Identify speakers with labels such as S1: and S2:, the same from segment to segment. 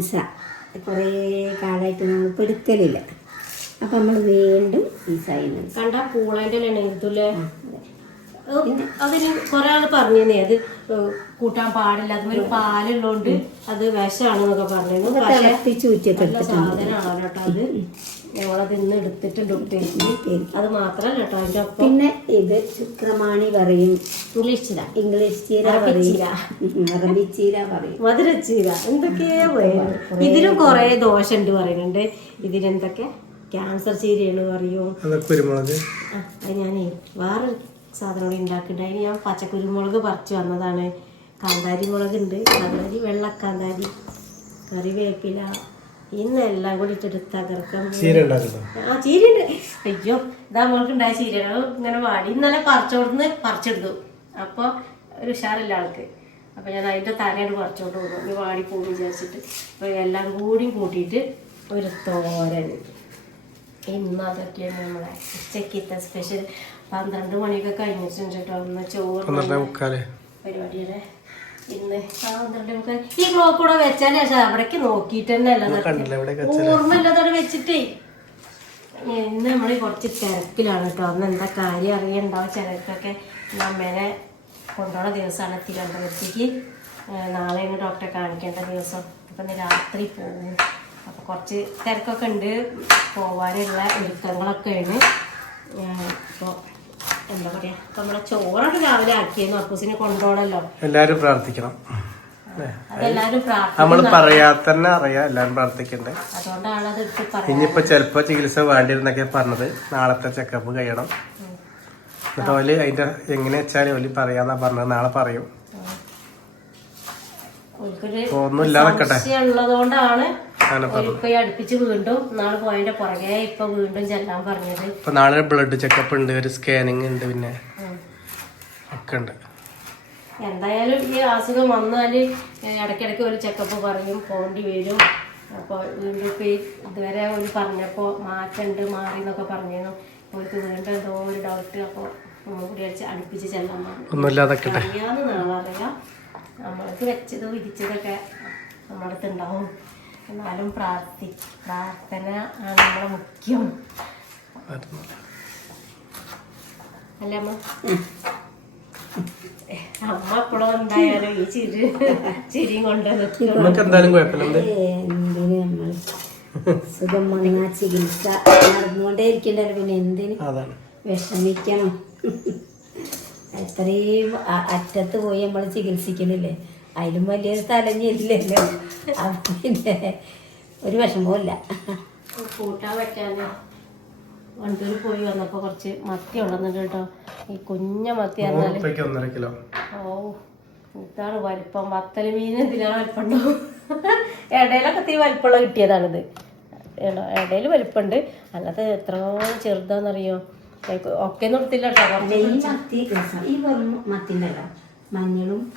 S1: ക്യാൻസ കുറേ കാലമായിട്ട് നമ്മൾ പെടുക്കലില്ല. അപ്പം നമ്മൾ വീണ്ടും ഈ സൈലൻസ്
S2: കണ്ട പൂളേന്റെ എഴുതൂലേ അതിന് കുറെ ആൾ പറഞ്ഞേ അത് കൂട്ടാൻ പാടില്ല. അതുപോലെ പാലുള്ളോണ്ട് അത് വിഷമാണെന്നൊക്കെ പറഞ്ഞു പക്ഷെ കേട്ടോ അത്. ഞങ്ങളത് ഇന്ന് എടുത്തിട്ടുണ്ട് ഉപ്പേരിക്ക് അത് മാത്രല്ല കേട്ടോ അതിന്റെ ഒപ്പം
S1: പിന്നെ ഇത് ശുക്രമാണി പറയും.
S2: ഇംഗ്ലീഷ് ചീര.
S1: ഇംഗ്ലീഷ് ചീര
S2: ചീര.
S1: പറയും അറബി ചീര പറയും.
S2: മധുരച്ചീര എന്തൊക്കെയാ പറയുന്നത് ഇതിനും കുറെ ദോഷമുണ്ട് പറയുന്നുണ്ട്. ഇതിനെന്തൊക്കെ ക്യാൻസർ ചീരയാണ് പറയും.
S3: അത് കുരുമുളക്.
S2: ആ, അത് ഞാനേ വേറൊരു സാധനം കൂടി ഉണ്ടാക്കിയിട്ട് അതിന് ഞാൻ പച്ചക്കുരുമുളക് പറിച്ചു വന്നതാണ്. കാന്താരി മുളക് ഉണ്ട് കാന്താരി വെള്ളക്കാന്താരി കറിവേപ്പില ഇന്നെല്ലാം കൂടി ഇട്ടിട്ട് തകർക്കാൻ.
S3: ചീര
S2: ആ ചീരയുണ്ട്. അയ്യോ ഇതാ മോൾക്ക് ഉണ്ടായ ചീരകൾ ഇങ്ങനെ വാടി. ഇന്നലെ പറിച്ചോടുന്ന് പറിച്ചെടുത്തു. അപ്പോൾ ഒരു ഉഷാറില്ല ആൾക്ക്. അപ്പോൾ ഞാൻ അതിന്റെ തലയോട് പറിച്ചോണ്ട് പോകുന്നു ഇനി വാടി പോകും വിചാരിച്ചിട്ട്. അപ്പോൾ എല്ലാം കൂടി കൂട്ടിയിട്ട് ഒരു തോരൻ. ഇന്ന് അതൊക്കെയാണ് നമ്മളെ ഉച്ചക്കത്തെ സ്പെഷ്യൽ പന്ത്രണ്ട് മണിയൊക്കെ കഴിഞ്ഞിട്ടുണ്ട് കേട്ടോ. ഒന്ന് ചോറ് പരിപാടിയുടെ ഈ ക്ലോക്ക് കൂടെ വെച്ചാൽ ശേഷം അവിടേക്ക് നോക്കിയിട്ട് തന്നെ അല്ല ഓർമ്മയില്ലാത്തോടെ വെച്ചിട്ടേ. ഇന്ന് നമ്മൾ കുറച്ച് തിരക്കിലാണ് കേട്ടോ. അന്ന് എന്താ കാര്യം അറിയണ്ടാവും ചിലർക്കൊക്കെ അമ്മേനെ കൊണ്ടുപോണ ദിവസമാണ് തിരുവനന്തപുരത്തേക്ക് നാളെ നാളെയാണ് ഡോക്ടറെ കാണിക്കേണ്ട ദിവസം. അപ്പം ഇന്ന് രാത്രി പോകും അപ്പോൾ കുറച്ച് തിരക്കൊക്കെ ഉണ്ട്. പോവാനുള്ള ഒരുക്കങ്ങളൊക്കെയാണ് അപ്പോൾ എന്താ പറയാ നമ്മളെ ചോറൊക്കെ രാവിലെ ആക്കിയെന്ന് അപ്പൂസിനെ കൊണ്ടുപോകണമല്ലോ
S3: എല്ലാരും പ്രാർത്ഥിക്കണം. നമ്മൾ പറയാതെ തന്നെ അറിയാം എല്ലാരും പ്രാർത്ഥിക്കണ്ടേ. ഇനിയിപ്പോ ചിലപ്പോ ചികിത്സ വേണ്ടിയിരുന്നൊക്കെ പറഞ്ഞത്. നാളത്തെ ചെക്കപ്പ് കഴിയണം. എന്നിട്ട് ഓൽ അതിന്റെ എങ്ങനെ വെച്ചാൽ ഓൽ പറയാന്നാ പറഞ്ഞത്. നാളെ പറയും.
S2: ഓൽക്കൊരു
S3: അപ്പൊ
S2: ഇപ്പൊ അടുപ്പിച്ച് വീണ്ടും നാളെ പോയതിന്റെ പുറകെ ഇപ്പൊ വീണ്ടും ചെല്ലാൻ പറഞ്ഞത്.
S3: ഇപ്പൊ നാളെ ബ്ലഡ് ചെക്കപ്പ് ഉണ്ട് ഒരു സ്കാനിങ് ഉണ്ട് പിന്നെ. ഒക്കെ ഉണ്ട്.
S2: എന്തായാലും ഈ അസുഖം വന്നാൽ ഇടയ്ക്കിടയ്ക്ക് ഒരു ചെക്കപ്പ് പറയും പോണ്ടി വരും. അപ്പോൾ വീണ്ടും ഇപ്പൊ ഇതുവരെ ഒരു പറഞ്ഞപ്പോൾ മാറ്റമുണ്ട് മാറി എന്നൊക്കെ പറഞ്ഞിരുന്നു അവർക്ക് വീണ്ടും എന്തോ ഒരു ഡൗട്ട് അപ്പോൾ കൂടി അടിച്ച് അടുപ്പിച്ച് ചെല്ലാൻ പറഞ്ഞു. അറിയാന്ന് നാളെ അറിയാം. നമ്മൾക്ക് വെച്ചത് വിധിച്ചതൊക്കെ നമ്മളടുത്ത് ഉണ്ടാവും. എന്നാലും പ്രാർത്ഥി പ്രാർത്ഥന ആണ് നമ്മളെ മുഖ്യം. അല്ല അമ്മ? അമ്മ എപ്പോഴും എന്തായാലും ഈ ചിരി ചിരി കൊണ്ട്
S3: നമുക്ക് എന്തായാലും കുഴപ്പമില്ല
S1: എന്തിന് നമ്മൾ സുഖം വന്ന ചികിത്സ നടന്നുകൊണ്ടേ ഇരിക്കണ്ടല്ലോ പിന്നെ എന്തിന്? വിഷമിക്കണം. എത്രയും അറ്റത്ത് പോയി നമ്മൾ ചികിത്സിക്കണില്ലേ? അതിലും വലിയ സ്ഥലം അപ്പം പിന്നെ ഒരു വിഷമവുമില്ല
S2: കൂട്ടാൻ പറ്റാതെ വണ്ടൂർ പോയി വന്നപ്പോ കുറച്ച് മത്തി ഉണ്ടെന്നുണ്ട് കേട്ടോ. ഈ കുഞ്ഞ മത്തി
S3: ഒന്നര കിലോ.
S2: ഓ ഇതാണ് വലിപ്പം. വത്തൽ മീൻ എന്തിനാണ് വലിപ്പം ഉണ്ടാവും ഇടയിലൊക്കെ തീ വലിപ്പമുള്ള കിട്ടിയതാണിത്. ഇടയിൽ വലിപ്പമുണ്ട്. അല്ലാതെ എത്ര ചെറുതാന്നറിയോ ഏ- ഒക്കെ നിർത്തില്ല കേട്ടോ.
S1: ഈ മത്തി ഈ വെറും മഞ്ഞളും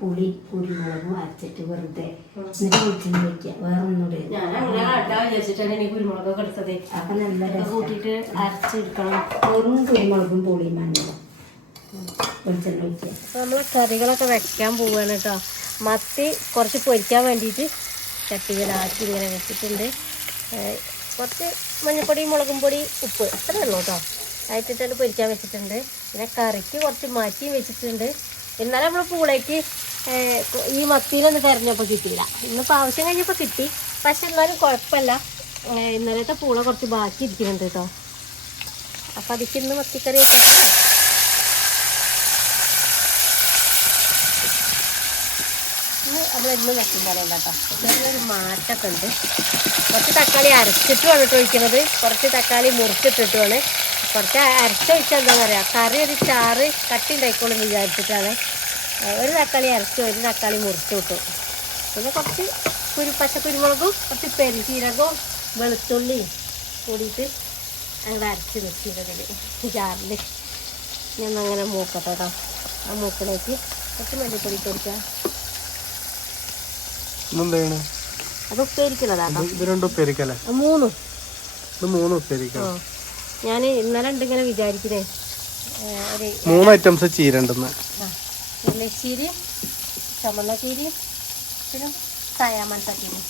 S1: പുളി കുരുമുളകും അരച്ചിട്ട് വെറുതെ എന്നിട്ട് വെളിച്ചെണ്ണ വെക്കുക. വേറെ
S2: ഞാൻ അങ്ങനെ അട്ടാ വിചാരിച്ചിട്ടാണ് ഈ കുരുമുളകൊക്കെ എടുത്തത്.
S1: അപ്പൊ നല്ല
S2: കൂട്ടിട്ട് അരച്ചെടുക്കണം.
S1: വെറും കുരുമുളകും പുളിയും മഞ്ഞളും. വെളിച്ചെണ്ണ ഒഴിക്കുക
S2: നമ്മൾ കറികളൊക്കെ വെക്കാൻ പോവുകയാണ് കേട്ടോ മത്തി കുറച്ച് പൊരിക്കാൻ വേണ്ടിയിട്ട് ചട്ടിയിലാക്കി ഇങ്ങനെ വെച്ചിട്ടുണ്ട്. കുറച്ച് മഞ്ഞൾപ്പൊടി മുളകും പൊടി ഉപ്പ് അത്രേ ഉള്ളൂ കേട്ടോ ആയിട്ടിട്ട് പൊരിക്കാൻ വെച്ചിട്ടുണ്ട്. പിന്നെ കറിക്ക് കുറച്ച് മാറ്റിയും വെച്ചിട്ടുണ്ട്. ഇന്നലെ നമ്മൾ പൂളേക്ക് ഈ മത്തിയിലൊന്ന് തിരഞ്ഞപ്പോൾ കിട്ടിയില്ല ഇന്നിപ്പോൾ ആവശ്യം കഴിഞ്ഞപ്പോൾ കിട്ടി. പക്ഷെ എന്നാലും കുഴപ്പമില്ല ഇന്നലത്തെ പൂള കുറച്ച് ബാക്കി ഇരിക്കുന്നുണ്ട് കേട്ടോ അപ്പം അതിക്ക് ഇന്ന് മത്തിക്കറി വെച്ചിട്ട് നമ്മളെന്നും വെക്കും പോലെ കേട്ടോ ചെറിയൊരു മാറ്റമൊക്കെ ഉണ്ട് കുറച്ച് തക്കാളി അരച്ചിട്ടുമാണ് കേട്ടോ ഒഴിക്കുന്നത് കുറച്ച് തക്കാളി മുറിച്ചിട്ടിട്ടുമാണ് കുറച്ച് അരച്ചൊഴിച്ചാൽ എന്താ പറയുക കറി ഒരു ചാറ് കട്ടി ഉണ്ടായിക്കോളും വിചാരിച്ചിട്ടാണ്. ഒരു തക്കാളി ഇറച്ചി ഒരു തക്കാളി മുറിച്ച് കിട്ടും പിന്നെ കുറച്ച് കുരു പച്ച കുരുമുളകും കുറച്ച് പെരുജീരകവും വെളുത്തുള്ളിയും കൂടിയിട്ട് അങ്ങനെ അരച്ച് വെച്ചിട്ടുണ്ടെങ്കിൽ ജാറിൽ ഞാൻ അങ്ങനെ മൂക്കട്ടെ കേട്ടോ ആ മൂക്കിലേക്ക് കുറച്ച് മല്ലിപ്പൊടി
S3: കൊടുക്കാം.
S2: അത് ഉപ്പേരിക്കുന്നതാട്ടോ മൂന്നും.
S3: മൂന്ന് ഉപ്പേരിക്കണം
S2: ഞാൻ ഇന്നലെ ഉണ്ട് ഇങ്ങനെ വിചാരിക്കുന്നേ
S3: മൂന്ന് ഐറ്റംസ് ചീര
S2: ഉരുളച്ചീരി ചുമന്ന ചീരി പിന്നെ സായാമൻ ചട്ടീനി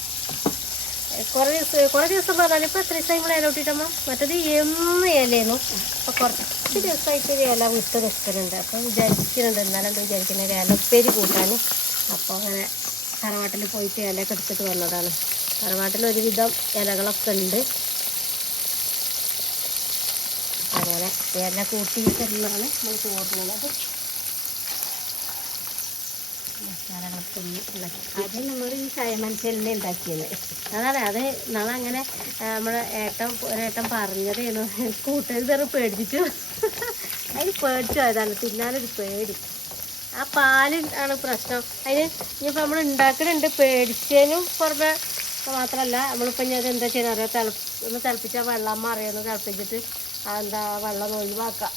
S2: കുറേ കുറേ ദിവസം പറഞ്ഞാൽ ഇപ്പോൾ എത്ര ദിവസമായി നമ്മൾ ഇല ഇട്ടിട്ടമ്മ മറ്റത് എന്ന് ഇലയായിരുന്നു അപ്പോൾ കുറച്ച് ദിവസമായിട്ട് ഒരു ഇല വിട്ട് നിൽക്കുന്നുണ്ട് അപ്പോൾ വിചാരിക്കുന്നുണ്ട് എന്നാലും വിചാരിക്കുന്ന ഒരു ഇല ഉപ്പേരി കൂട്ടാൻ അപ്പോൾ അങ്ങനെ തറവാട്ടിൽ പോയിട്ട് ഇലയൊക്കെ എടുത്തിട്ട് വന്നതാണ് തറവാട്ടിൽ ഒരുവിധം ഇലകളൊക്കെ ഉണ്ട് അങ്ങനെ ഇല കൂട്ടി തരുന്നതാണ് നമ്മൾ ചോറുന്നത്
S1: അത് നമ്മൾ ഈ കയമൻസലിനെ ഉണ്ടാക്കിയത്
S2: അതാണ് അത് നാളെ അങ്ങനെ ആ, നമ്മുടെ ഏട്ടൻ ഒരേട്ടൻ പറഞ്ഞതായിരുന്നു കൂട്ടൽ തെറു പേടിച്ചിട്ടു. അതിന് പേടിച്ചു അതാണ് തിന്നാനൊരു പേടി. ആ പാൽ ആണ് പ്രശ്നം. അതിന് ഇനിയിപ്പോൾ നമ്മൾ ഉണ്ടാക്കുന്നുണ്ട് പേടിച്ചതിനും പുറമെ മാത്രമല്ല നമ്മളിപ്പോൾ അത് എന്താ ചെയ്യുന്നത് അറിയാം തിള ഒന്ന് തിളപ്പിച്ച വെള്ളം അറിയാമെന്ന് തിളപ്പിച്ചിട്ട് എന്താ വെള്ളം ഒഴിവാക്കാം.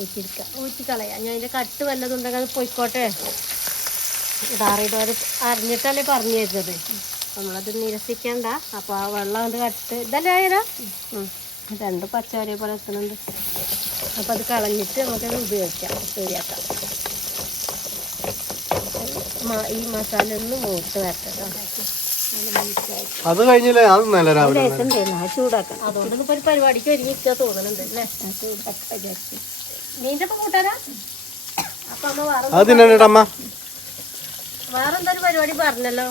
S2: ഊറ്റിരിക്കുക ഊറ്റിക്കളയാം. ഞാൻ അതിന്റെ കട്ട് വല്ലതുണ്ടെങ്കിൽ അത് പോയിക്കോട്ടെ. ഇതാറിയിട്ട് അവർ അറിഞ്ഞിട്ടല്ലേ പറഞ്ഞു തരുന്നത്. നമ്മളത് നിരസിക്കണ്ട. അപ്പോൾ ആ വെള്ളം കൊണ്ട് കട്ട് ഇതല്ലേ ആയതാ? രണ്ട് പച്ച ഒരേ പോലെ എത്തുന്നുണ്ട് അപ്പോൾ അത് കളഞ്ഞിട്ട് നമുക്കത് ഉപയോഗിക്കാം. ശരിയാക്കാം. ഈ മസാല ഒന്ന് മൂത്ത് വരട്ടെ
S3: അത് കഴിഞ്ഞില്ലേ? അത് നല്ല രാവിലെ
S1: ആ ചൂടാക്കണം.
S2: അതുകൊണ്ട് ഇപ്പൊ ഒരു പരിപാടിക്ക് ഒരുങ്ങിക്കുക തോന്നുന്നുണ്ട് അല്ലേ?
S1: ചൂടാക്കാൻ
S2: കൂട്ടാനാ? അപ്പൊ അമ്മ വേറെ
S3: അത് തിന്നണ്ടമ്മ
S2: വേറെ എന്തൊരു പരിപാടി പറഞ്ഞല്ലോ?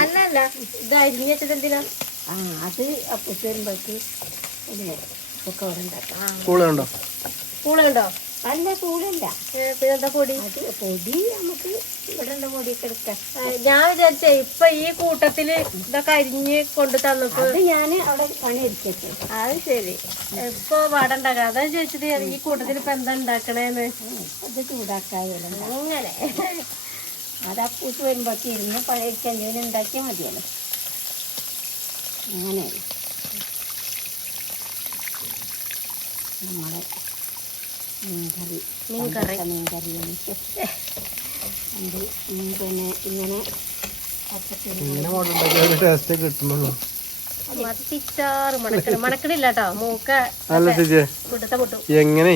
S2: അല്ലല്ല ഇത് അരിഞ്ഞിട്ടത് എന്തിനാ?
S1: ആ അത് അപ്പൂസ് വരുമ്പോഴേക്ക് കൂളുണ്ടോ ഒക്കെ അല്ല ചൂടല്ല.
S2: പിന്നെന്താ പൊടി?
S1: പൊടി നമുക്ക് ഇവിടെ പൊടിയൊക്കെ എടുക്കാം.
S2: ഞാൻ വിചാരിച്ചേ ഇപ്പൊ ഈ കൂട്ടത്തിൽ ഇതൊക്കെ അരിഞ്ഞ് കൊണ്ട് തന്നപ്പോ
S1: ഞാൻ അവിടെ പണി
S2: അത് ശരി. ഇപ്പൊ വട ഉണ്ടാക്കാം അതാ ചോദിച്ചത് ഈ കൂട്ടത്തിൽ ഇപ്പൊ എന്താ ഉണ്ടാക്കണേന്ന്?
S1: അത് ചൂടാക്കാതെ
S2: അങ്ങനെ.
S1: അത് അപ്പൂസ് വരുമ്പോ ഇരുന്ന് പഴയക്ക് എന്തെങ്കിലും ഉണ്ടാക്കിയാൽ മതിയല്ലോ. അങ്ങനെ. നമ്മളെ മീൻകറി.
S2: മീൻകറി.
S1: മീൻകറിയാണ് അത് പിന്നെ ഇങ്ങനെ
S3: എങ്ങനെ?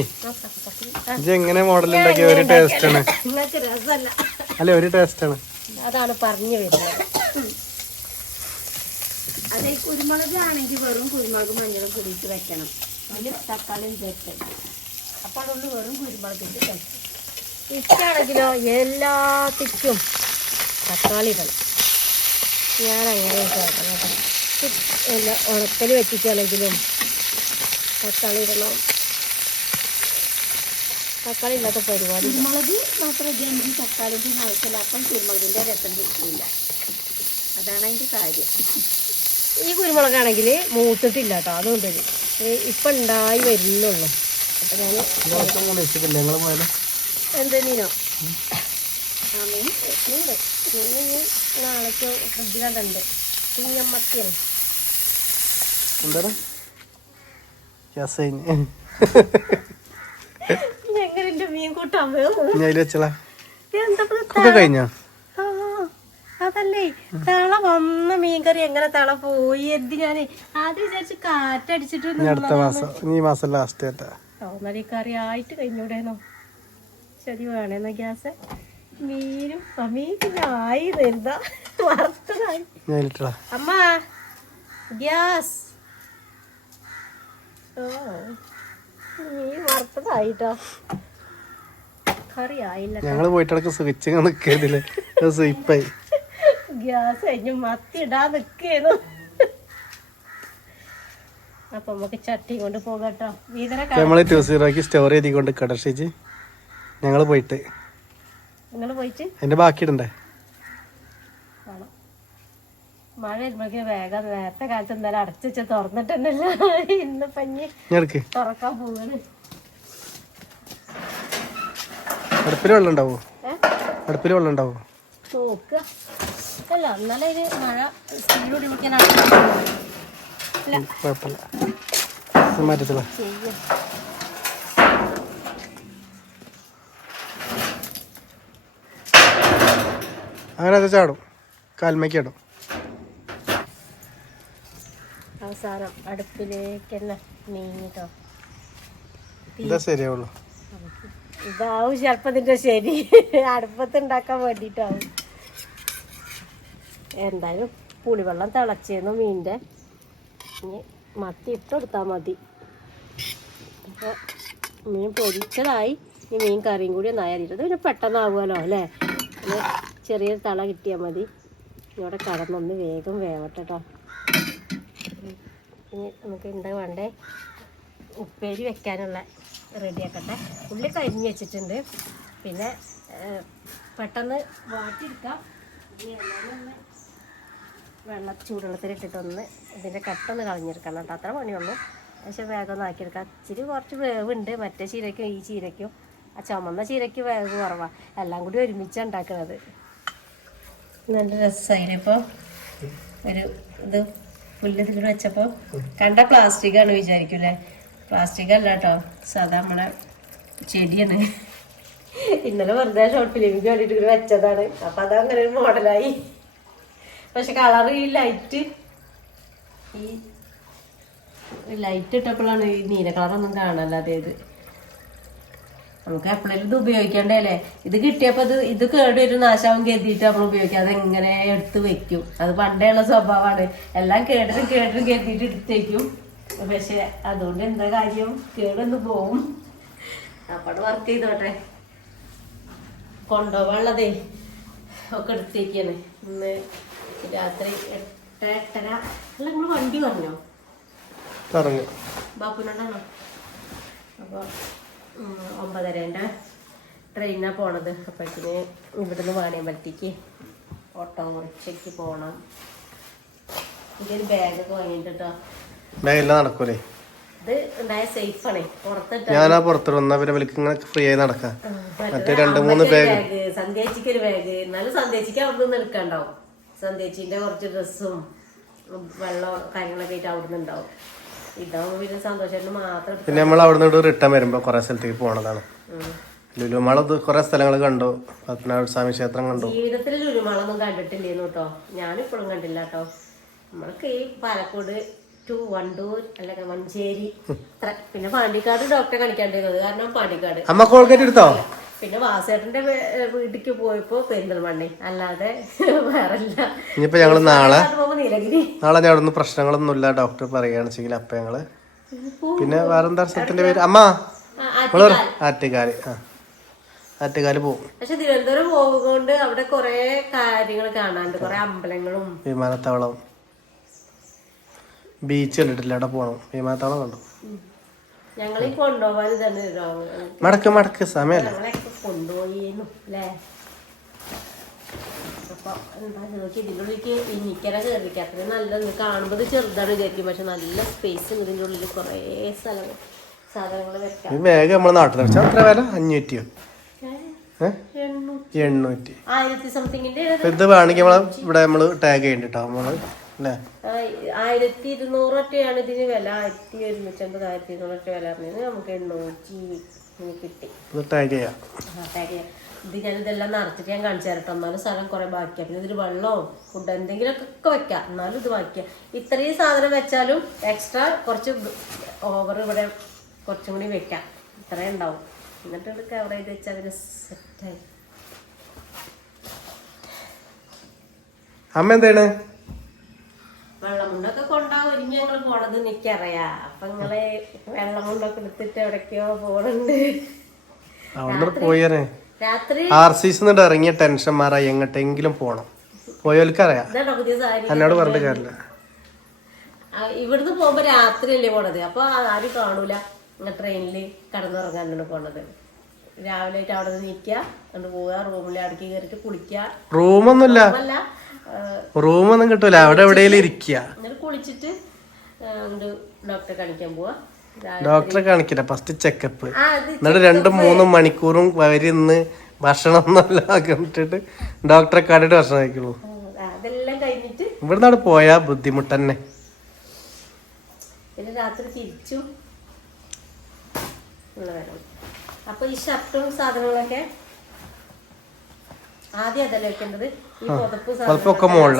S3: ഇത് എങ്ങനെ മോഡൽ ഉണ്ടാക്കിയ ഒരു ടേസ്റ്റ് ആണ്? അല്ല ഒരു ടേസ്റ്റ് ആണ്.
S2: അതാണ് പറഞ്ഞു വരുന്നത്.
S1: അത് കുരുമുളക് ആണെങ്കിൽ വെറും കുരുമുളക് മഞ്ഞളും കൂടിയിട്ട് വെക്കണം. അതിൽ തക്കാളിയും ചേർത്ത്. അതൊന്ന് വെറും കുരുമുളകിട്ട് കഴിക്കും.
S2: ഇഷ്ടാണെങ്കിലോ എല്ലാത്തിക്കും തക്കാളി ഇടണം ഞാൻ അങ്ങനെ കേട്ടോ. എല്ലാ ഉണക്കൽ വെച്ചിട്ടാണെങ്കിലും തക്കാളി ഇടണം. തക്കാളി ഇല്ലാത്ത പരിപാടി.
S1: കുരുമുളക് മാത്രം ജന്മി തക്കാളിന്റെ ആവശ്യമില്ല. അപ്പം കുരുമുളകിന്റെ രസം കിട്ടില്ല അതാണ് അതിന്റെ കാര്യം.
S2: ഈ കുരുമുളകാണെങ്കിൽ മൂത്തിട്ടില്ല കേട്ടോ. അതുകൊണ്ട് ഇപ്പം ഉണ്ടായി വരുന്നുള്ളൂ. അപ്പം ഞാൻ
S3: ഞങ്ങൾ പോയാലും?
S2: എന്ത് മീനോ?
S1: ആ മീൻ
S2: ഉണ്ട് മീൻ നാളേക്ക് ഫ്രിഡ്ജിലുണ്ട് കുഞ്ഞമ്മത്തിയാണ്.
S3: എന്താണ്?
S2: മീൻ കൂട്ടാൻ
S3: കഴിഞ്ഞോ?
S2: അതല്ലേ. തള വന്ന മീൻകറി എങ്ങനെ തള പോയി എന്ത് ഞാൻ ആദ്യം വിചാരിച്ച് കാറ്റടിച്ചിട്ട്
S3: അടുത്ത മാസം ഈ മാസം ലാസ്റ്റ് ആയിട്ടാ.
S2: തോന്നലി കറി ആയിട്ട് കഴിഞ്ഞൂടേനോ ശരി വേണേന്നോ ഗ്യാസ്. മീനും പിന്നെ ആയി എന്താ? വറുത്തതായി. അമ്മ ഗ്യാസ്. മീൻ വറുത്തതായിട്ടോ? കറി ആയില്ല
S3: ഞങ്ങൾ പോയിട്ടിടക്ക് സ്വിച്ച് നിക്കേ സ്വീപ്പായി
S2: ഗ്യാസ് കഴിഞ്ഞ് മത്തി ഇടാൻ നിൽക്കുന്നു അപ്പൊ നമുക്ക് ചട്ടി കൊണ്ട് പോകട്ടോ
S3: നമ്മൾ ടു സീറോക്ക് സ്റ്റോർ ചെയ്തിക്കൊണ്ട് കടർഷിച്ച് ഞങ്ങൾ പോയിട്ട്.
S2: നിങ്ങൾ പോയിട്ട്?
S3: അതിന്റെ ബാക്കി ഇടണ്ടേ
S2: മഴ വരുമ്പോഴേക്കും വേഗം നേരത്തെ കാലത്ത് എന്തായാലും അടച്ചു വെച്ച് തുറന്നിട്ടുണ്ടല്ലോ ഇന്ന് പഞ്ഞി തുറക്കാൻ പോവാണ്.
S3: അടുപ്പിൽ വെള്ളം ഉണ്ടാവോ? അടുപ്പിൽ വെള്ളം ഉണ്ടാവോ?
S2: നോക്കുക അല്ല എന്നാലും ഇത് മഴ സ്പീഡ് പിടിക്കാൻ
S3: കുഴപ്പമില്ല. ഇത് മാറ്റത്തില്ല അങ്ങനെ അത് ചാടും. കാൽമയ്ക്ക് ഇടും.
S2: അവസാനം അടുപ്പിലേക്ക് തന്നെ നീങ്ങിട്ടോ
S3: ഇതാ ശരിയാവുള്ളൂ.
S2: ഇതാവും ചിലപ്പോൾ ഇതിന്റെ ശരി. അടുപ്പത്ത് ഉണ്ടാക്കാൻ വേണ്ടിയിട്ടാവും. എന്തായാലും പുളിവെള്ളം തിളച്ചേന്നു മീനിന്റെ ഇനി മത്തി ഇട്ടെടുത്താൽ മതി. അപ്പോൾ മീൻ പൊരിച്ചതായി. ഇനി മീൻ കറിയും കൂടി ഒന്നായി അത് പിന്നെ പെട്ടെന്നാവുമല്ലോ അല്ലേ? ചെറിയൊരു തള കിട്ടിയാൽ മതി. ഇവിടെ കടന്നൊന്ന് വേഗം വേവട്ടെ കേട്ടോ ഇനി നമുക്ക് എന്താ വേണ്ടേ? ഉപ്പേരി വെക്കാനുള്ള റെഡിയാക്കട്ടെ ഉള്ളി കരിഞ്ഞ് വെച്ചിട്ടുണ്ട്. പിന്നെ പെട്ടെന്ന് വാട്ടിയെടുക്കാം. ഇനി എല്ലാവരും വെള്ള ചൂടുവെള്ളത്തിലിട്ടിട്ടൊന്ന് ഇതിന്റെ കട്ടൊന്ന് കളഞ്ഞെടുക്കണം കേട്ടോ. അത്ര പണിയുള്ളൂ. പക്ഷെ വേഗം ഒന്ന് ആക്കിയെടുക്കാം. ഇച്ചിരി കുറച്ച് വേവുണ്ട്. മറ്റേ ചീരയ്ക്കും ഈ ചീരയ്ക്കും. ആ ചുമന്ന ചീരയ്ക്ക് വേവ് കുറവാണ് എല്ലാം കൂടി ഒരുമിച്ചാണ് ഉണ്ടാക്കുന്നത് നല്ല രസമായിപ്പോൾ ഒരു ഇത് പുല്ല് ഇതിൽ വെച്ചപ്പോൾ കണ്ട പ്ലാസ്റ്റിക് ആണ് വിചാരിക്കൂലേ? പ്ലാസ്റ്റിക് അല്ല കേട്ടോ. സാധാ നമ്മളെ ചെടിയാണ്. ഇന്നലെ വെറുതെ ഷോർട്ട് ഫിലിമിക്ക് വേണ്ടിയിട്ട് വെച്ചതാണ്. അപ്പം അതങ്ങനെ ഒരു മോഡലായി പക്ഷെ കളർ ഈ ലൈറ്റ് ഈ ലൈറ്റ് ഇട്ടപ്പോഴാണ് ഈ നീല കളറൊന്നും കാണാനല്ലാതെ ഇത്. നമുക്ക് എപ്പോഴും ഇത് ഉപയോഗിക്കണ്ടേ അല്ലേ? ഇത് കിട്ടിയപ്പോൾ ഇത് ഇത് കേട് ഒരു നാശാവും കരുതിയിട്ട് നമ്മൾ ഉപയോഗിക്കാം. അത് എങ്ങനെ എടുത്ത് വെക്കും? അത് പണ്ടേ ഉള്ള സ്വഭാവമാണ്. എല്ലാം കേട്ടിട്ട് കേട്ടിട്ട് കരുതിയിട്ട് എടുത്തേക്കും. പക്ഷെ അതുകൊണ്ട് എന്താ കാര്യം? കേടൊന്ന് പോവും. അപ്പോൾ വർക്ക് ചെയ്തോട്ടെ. കൊണ്ടുപോകാനുള്ളതേ ഒക്കെ എടുത്തേക്കാണ്. ഇന്ന് രാത്രി എട്ട് എട്ടര. അല്ല നിങ്ങൾ വണ്ടി പറഞ്ഞോ?
S3: പറഞ്ഞു.
S2: ബാപ്പുനോടാണോ? അപ്പോൾ ഒമ്പതരേന്റെ ട്രെയിനാണ് പോണത്. അപ്പോഴത്തേന് ഇവിടുന്ന് വാണിയമ്പലത്തേക്ക് ഓട്ടോറിക്ഷയ്ക്ക് പോകണം ഇതൊരു ബാഗൊക്കെ വാങ്ങിയിട്ടോ
S3: ബാഗെല്ലാം നടക്കൂലേ?
S2: ഇത് ഉണ്ടായ സേഫാണേ. പുറത്തിട്ട്.
S3: ഞാനാ പുറത്തോട്ട് വന്നാ പിന്നെ വിളിക്കുന്ന ഫ്രീ ആയി നടക്കാം. മറ്റേ രണ്ട് മൂന്ന് ബാഗ്.
S2: സന്ധ്യച്ചിക്ക് ഒരു ബാഗ്. എന്നാലും സന്ധ്യാച്ചിക്ക് അവിടെ നിന്ന് എടുക്കണ്ടാവും. സന്ധ്യച്ചിന്റെ കുറച്ച് ഡ്രസ്സും വെള്ളം കാര്യങ്ങളൊക്കെ ആയിട്ട് അവിടെ നിന്ന് ഉണ്ടാവും ഇതാവുമ്പോൾ പിന്നെ സന്തോഷമായിട്ട് മാത്രം
S3: പിന്നെ നമ്മൾ അവിടെ നിന്ന് റിട്ടേൺ വരുമ്പോൾ കുറേ സ്ഥലത്തേക്ക് പോണതാണ്. ലുലുമാളത് കുറേ സ്ഥലങ്ങൾ കണ്ടു. പത്മനാഭ സ്വാമി ക്ഷേത്രം കണ്ടു.
S2: ജീവിതത്തിൽ ലുലുമാളൊന്നും കണ്ടിട്ടില്ലേന്നു കേട്ടോ ഞാനിപ്പോഴും കണ്ടില്ല കേട്ടോ നമ്മൾക്ക് ഈ പാലക്കോട് ടു വണ്ടൂർ അല്ലെങ്കിൽ മഞ്ചേരി പിന്നെ പാണ്ടിക്കാട് ഡോക്ടറെ കാണിക്കാണ്ടിരുന്നത്. കാരണം പാണ്ടിക്കാട്.
S3: അമ്മ കോൾഗേറ്റ് എടുത്തോ?
S2: പിന്നെ വാസേട്ടന്റെ വീട്ടിക്ക് പോയപ്പോ പെരിന്തൽമണ്ണി. അല്ലാതെ വേറല്ല.
S3: ഇനിയിപ്പോ ഞങ്ങൾ നാളെ നാളെ ഞാൻ അവിടുന്ന് പ്രശ്നങ്ങളൊന്നുമില്ല ഡോക്ടർ പറയുകയാണെന്ന് വെച്ചെങ്കിൽ അപ്പൊ ഞങ്ങൾ പിന്നെ വേറെന്താ സ്ഥലത്തിന്റെ പേര്? അമ്മ?
S2: ആറ്റുകാൽ. ആ.
S3: ആറ്റുകാൽ പോകും
S2: പക്ഷെ തിരുവനന്തപുരം പോകുകൊണ്ട് അവിടെ കൊറേ കാര്യങ്ങൾ കാണാനുണ്ട്. കൊറേ അമ്പലങ്ങളും.
S3: വിമാനത്താവളം. ബീച്ച് കണ്ടിട്ടില്ല. അവിടെ പോകണം വിമാനത്താവളം കണ്ടു.
S2: കൊണ്ടുപോകാൻ തന്നെ
S3: മടക്ക് മടക്ക്
S2: സമയല്ല കൊണ്ടുപോയിരുന്നു അല്ലേ? അപ്പൊ എന്താ നോക്കി ഇതിന്റെ ഉള്ളിലേക്ക് ഇനിക്കര കയറിക്കാം നല്ലത് കാണുമ്പോൾ ഇത് ചെറുതാണ് വിചാരിക്കും. പക്ഷെ നല്ല സ്പേസ് ഉണ്ട് ഇതിന്റെ ഉള്ളിൽ കുറേ സ്ഥലങ്ങൾ സാധനങ്ങൾ വെക്കാം
S3: ഈ ബാഗ് നമ്മളെ നാട്ടിൽ വെച്ചാൽ അത്ര വില? അഞ്ഞൂറ്റിയോ?
S2: എണ്ണൂറ്റി. ആയിരത്തി സംതിങ്ങിന്റെ
S3: ഇത് വേണമെങ്കിൽ നമ്മളെ ഇവിടെ നമ്മൾ ടാഗ് ചെയ്യണ്ടിട്ടോ നമ്മൾ
S2: ആയിരത്തി ഇരുന്നൂറൊക്കെയാണ് ഇതിന് വില. ആയിരത്തി ഒരുന്നൂറ്റമ്പത് ആയിരത്തി ഇരുന്നൂറൊക്കെ വില പറഞ്ഞത് നമുക്ക് എണ്ണൂറ്റി കിട്ടി.
S3: ഇത്.
S2: ഞാൻ ഇതെല്ലാം നിറച്ചിട്ട് ഞാൻ കാണിച്ചു തരട്ടെ. എന്നാലും സ്ഥലം കുറെ ബാക്കിയാ. പിന്നെ ഇതിൽ വെള്ളവും ഫുഡ് എന്തെങ്കിലും ഒക്കെ വെക്കാം. എന്നാലും ഇത് ബാക്കിയാ. ഇത്രയും സാധനം വെച്ചാലും എക്സ്ട്രാ കുറച്ച് ഓവർ ഇവിടെ കുറച്ചും കൂടി വെക്കാം. ഇത്രയും ഉണ്ടാവും. എന്നിട്ട് ഇത് കവർ ചെയ്ത് വെച്ചാൽ അതിന് സെറ്റായി
S3: അമ്മ എന്താണ്?
S2: വെള്ളമുണ്ടൊക്കെ കൊണ്ടാവും. ഇനി ഞങ്ങൾ പോണത് എനിക്കറിയാ. അപ്പൊ നിങ്ങൾ വെള്ളമുണ്ടൊക്കെ എടുത്തിട്ട് എവിടേക്കോ പോണുണ്ട്.
S3: പോയാനെ. ഇറങ്ങിയ ടെൻഷൻ മാറാ എങ്ങോട്ടെങ്കിലും പോണം.
S2: പോയോൽക്കറിയാം.
S3: എന്നോട് പറഞ്ഞിട്ട് കാര്യമില്ല.
S2: ഇവിടുന്ന് പോകുമ്പോ രാത്രിയല്ലേ പോണത്? അപ്പൊ ആരും കാണൂല. ട്രെയിനിൽ ട്രെയിനിൽ കടന്നുറങ്ങാനാണ് പോണത്. രാവിലെ ആയിട്ട് അവിടെ നിൽക്കുക എന്നിട്ട് പോവുക റൂമിൽ അടുക്കി കയറിയിട്ട് കുളിക്കുക
S3: റൂമൊന്നുമില്ല. റൂമൊന്നും കിട്ടൂല. അവിടെ എവിടെയെങ്കിലും ഇരിക്കുക.
S2: കുളിച്ചിട്ട് ഡോക്ടറെ കാണിക്കാൻ പോവാ.
S3: ഡോക്ടറെ കാണിക്കില്ല. First checkup. എന്നിട്ട് രണ്ടും മൂന്നും മണിക്കൂറും വരുന്ന് ഭക്ഷണം ഒന്നുമല്ല കണ്ടിട്ട് ഡോക്ടറെ കാണിട്ട് ഭക്ഷണം കഴിക്കുള്ളൂ. ഇവിടുന്നാണ് പോയാ ബുദ്ധിമുട്ട് തന്നെ.
S2: രാത്രി തിരിച്ചു അപ്പൊ ഈ ഷർട്ടും സാധനങ്ങളൊക്കെ ആദ്യം അതല്ലേ വെക്കേണ്ടത്?
S3: പുതപ്പൊക്കെ
S2: മുകളിൽ.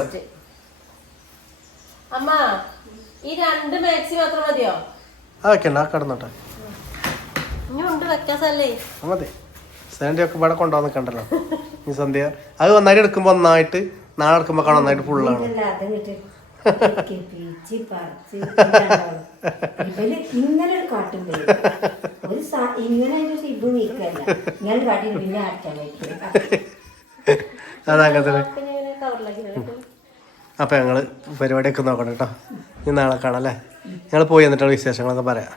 S2: അമ്മ ഈ രണ്ട് മാക്സി മാത്രം മതിയോ?
S3: വെക്കണ്ട ആ കിടന്നോട്ടെ. മതി. ഒക്കെ ഇവിടെ കൊണ്ടുവന്ന് കണ്ടല്ലോ ഈ സന്ധ്യ. അത് ഒന്നായിട്ട് എടുക്കുമ്പോ ഒന്നായിട്ട് നാളെ എടുക്കുമ്പോ കാണാൻ നന്നായിട്ട് ഫുള്ളാണ്
S1: ഇങ്ങനെ ഒരു കാട്ടും ഒരു സാ- ഇങ്ങനെ ഒരു ഇത് നീക്കല്ല. ഇങ്ങനെ കാട്ടി പിന്നെ ആക്കാൻ വയ്ക്കും
S3: അതങ്ങനെ തന്നെ
S2: ഇടും.
S3: അപ്പൊ ഞങ്ങൾ പരിപാടിയൊക്കെ നോക്കണം കേട്ടോ. ഇനി നാളെ കാണാം അല്ലേ? ഞങ്ങൾ പോയി എന്നിട്ടുള്ള വിശേഷങ്ങളൊക്കെ പറയാം.